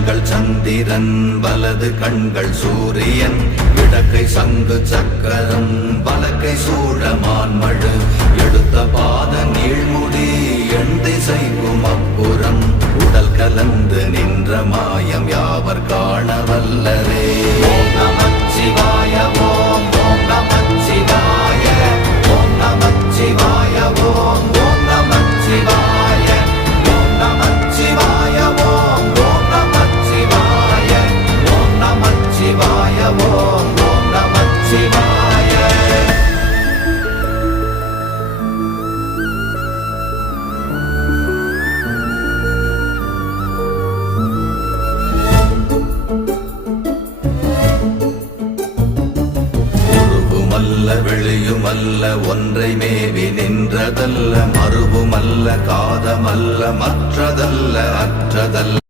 கண்கள் சந்திரன் வலது கண்கள் சூரியன் இடக்கை சங்கு சக்கரம் வலக்கை சூழமான்மழு எடுத்த பாத நீழ்முடி எண் திசைக்கும் அப்புறம் உடல் கலந்து நின்ற மாயம் யாவர் காண வல்லரே. ஓம் நமச்சிவாய ஓம் ஓம் நமச்சிவாய ஓம் நமச்சிவாய ஓம் ஓம் நமச்சிவாய ஓம் நமச்சிவாய ஓம் ஓம் நமச்சிவாய ஓம் நமச்சிவாய ஓம் ஓம் நமச்சிவாய. வெளியுமல்ல ஒன்றை மேவி நின்றதல்ல மறுவுமல்ல காதமல்ல மற்றதல்ல அற்றதல்ல